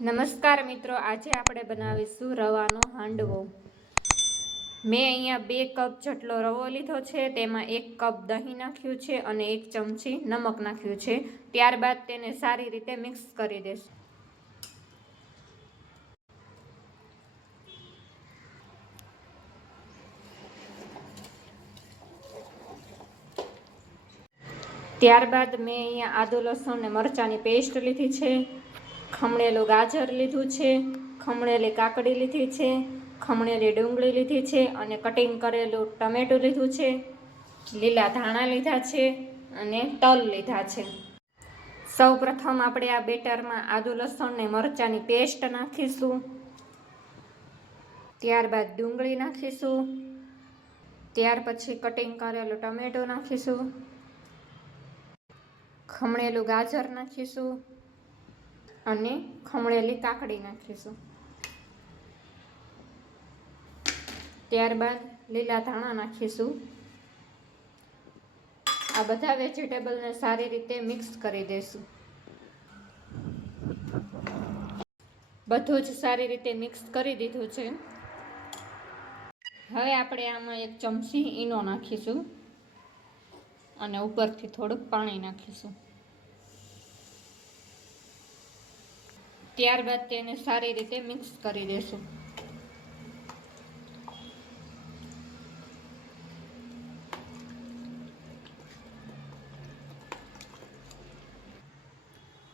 નમસ્કાર મિત્રો, આજે આપણે બનાવીશું રવાનો હાંડવો। મેં અહીંયા 2 કપ જેટલો રવો લીધો છે, તેમાં 1 કપ દહીં નાખ્યું છે અને 1 ચમચી નમક નાખ્યું છે। ત્યારબાદ તેને સારી રીતે મિક્સ કરી દેશું। ત્યારબાદ મેં અહીંયા આદુ લસણ ને મરચાંની પેસ્ટ લીધી છે, ખમણેલું ગાજર લીધું છે, ખમણેલી કાકડી લીધી છે, ખમણેલી ડુંગળી લીધી છે અને કટિંગ કરેલું ટમેટું લીધું છે, લીલા ધાણા લીધા છે અને તલ લીધા છે। સૌપ્રથમ આપણે આ બેટરમાં આદુ લસણ ને મરચાંની પેસ્ટ નાખીશું। ત્યારબાદ ડુંગળી નાખીશું। ત્યાર પછી કટિંગ કરેલું ટમેટું નાખીશું, ખમણેલું ગાજર નાખીશું અને ખમણેલી કાકડી નાખીશું। ત્યારબાદ લીલા ધાણા નાખીશું। આ બધા વેજીટેબલને સારી રીતે મિક્સ કરી દઈશું। બધું જ સારી રીતે મિક્સ કરી દીધું છે। હવે આપણે આમાં 1 ચમચી ઈનો નાખીશું અને ઉપરથી થોડુંક પાણી નાખીશું। ત્યારબાદ તેને સારી રીતે મિક્સ કરી દેશું।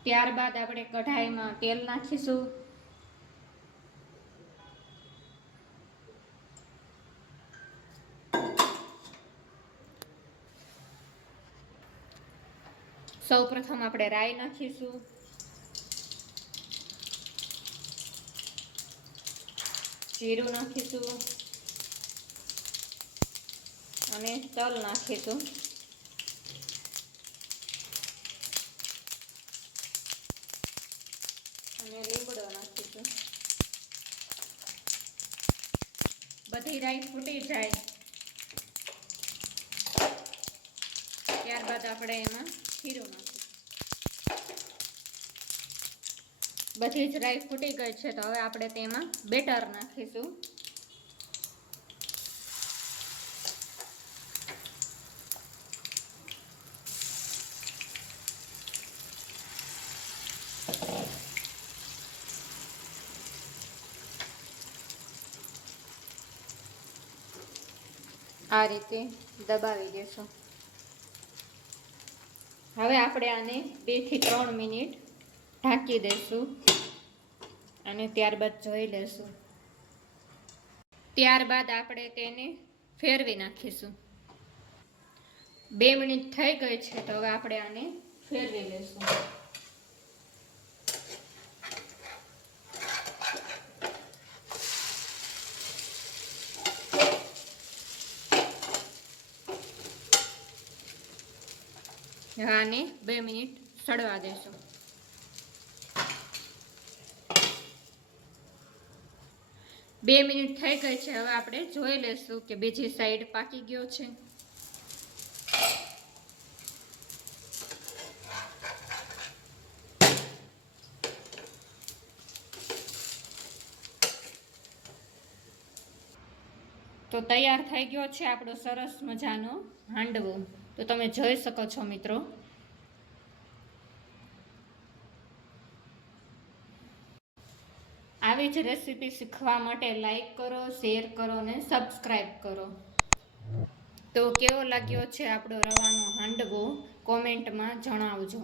ત્યારબાદ આપણે કઢાઈમાં તેલ નાખીશું। સૌપ્રથમ આપણે રાઈ નાખીશું, જીરું નાખીશું અને તલ નાખીશું। અને લીમડો નાખીશું। બધી રાઈ ફૂટી જાય ત્યારબાદ આપણે એમાં જીરું નાખીશું। બધી જ રાઈ ફૂટી ગઈ છે, તો હવે આપણે તેમાં બેટર નાખીશું। આ રીતે દબાવી દેશું। હવે આપણે આને 2 થી 3 મિનિટ ઢાંકી દઈશું અને ત્યારબાદ જોઈ લેશું। ત્યારબાદ આપણે તેને ફેરવી નાખીશું। 2 મિનિટ થઈ ગઈ છે, તો હવે આપણે આને ફેરવી લેશું। આને 2 મિનિટ સડવા દેશું। 2 મિનિટ થઈ ગઈ છે, હવે આપણે જોઈ લેશું કે બીજી સાઈડ પાકી ગયો છે। તો તૈયાર થઈ ગયો છે આપણો સરસ મજાનો હાંડવો। તો તમે જોઈ શકો છો મિત્રો। આવી જ રેસીપી શીખવા માટે લાઈક કરો, શેર કરો અને સબસ્ક્રાઈબ કરો। તો કેવો લાગ્યો છે આપણો રવાનો હાંડવો કોમેન્ટમાં જણાવજો।